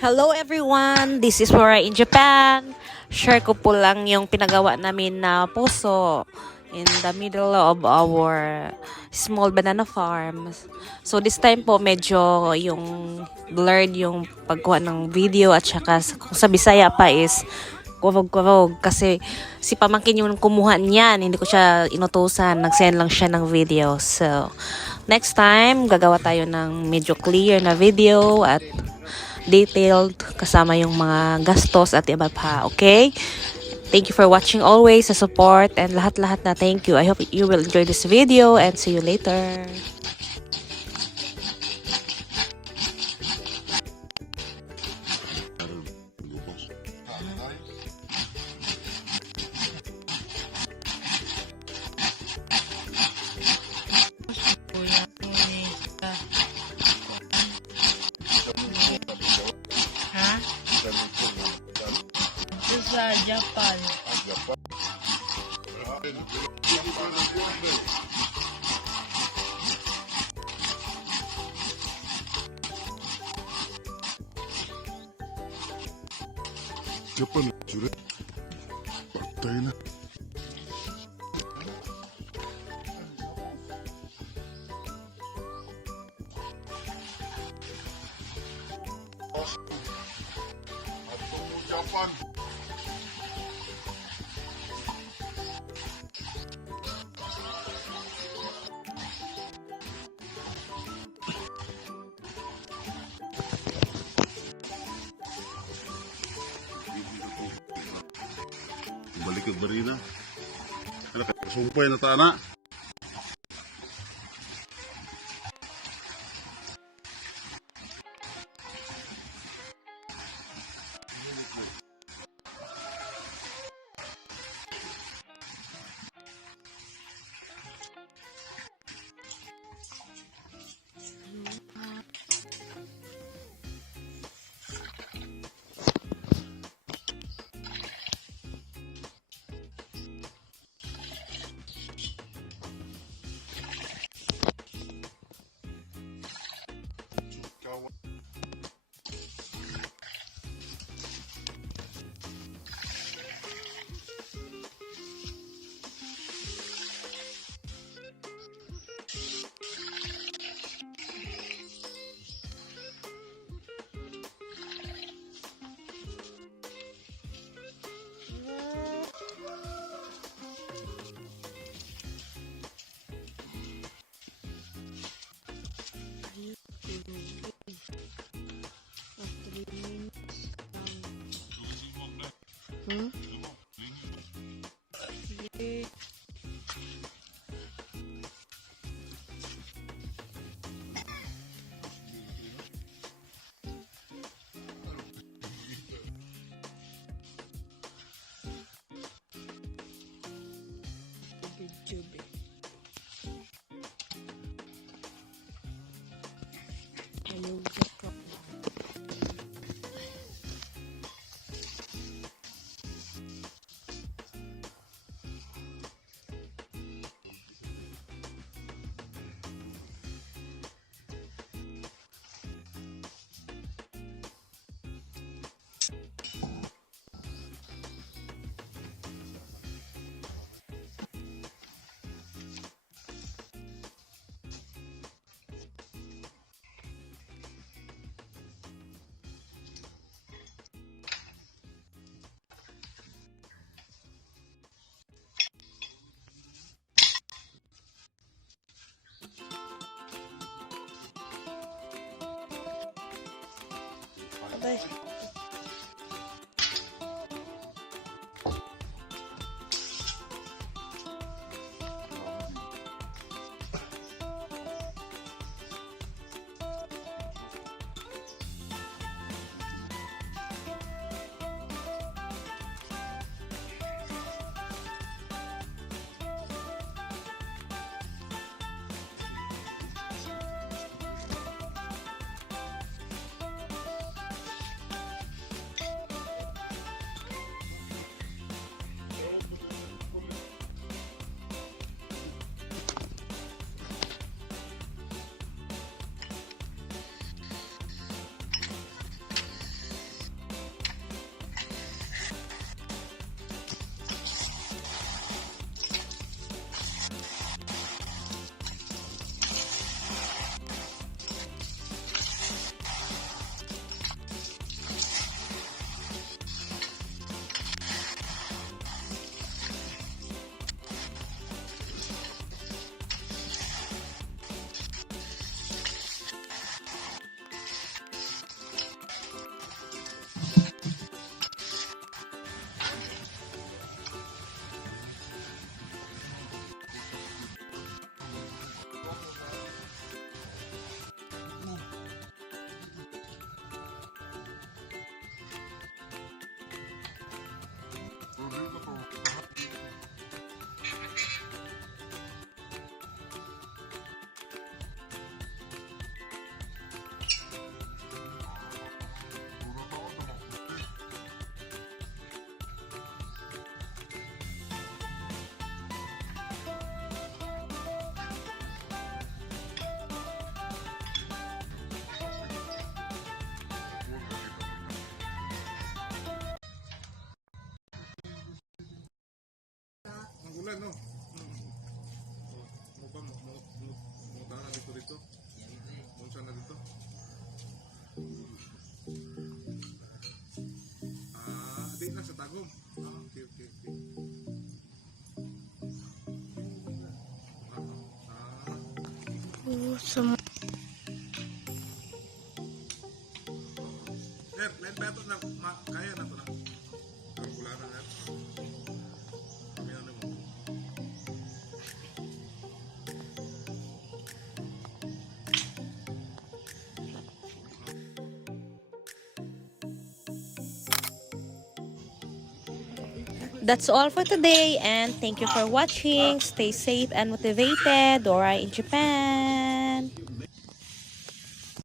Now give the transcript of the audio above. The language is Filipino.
Hello everyone! This is Mora in Japan. Share ko po lang yung pinagawa namin na puso in the middle of our small banana farm. So this time po medyo yung blurred yung pagkuha ng video at saka kung sa Bisaya pa is kurog-kurog kasi si pamangkin yung kumuha niyan, hindi ko siya inutusan, nag-send lang siya ng video. So next time gagawa tayo ng medyo clear na video at detailed kasama yung mga gastos at iba pa. Okay? Thank you for watching always, sa support and lahat-lahat na thank you. I hope you will enjoy this video and see you later. Sa Japan. Japan, sudah patay na. Japan. Balik ke Barina. Kalau sumpah na ta na. Bye. friend, no? Mo ba, mo na dito? Munsa na dito? Di na sa tagom. Okay. Lain pa ito na, kaya na ito na. Wala na nga. Kami na mo. That's all for today, and thank you for watching. Stay safe and motivated. Dora in Japan.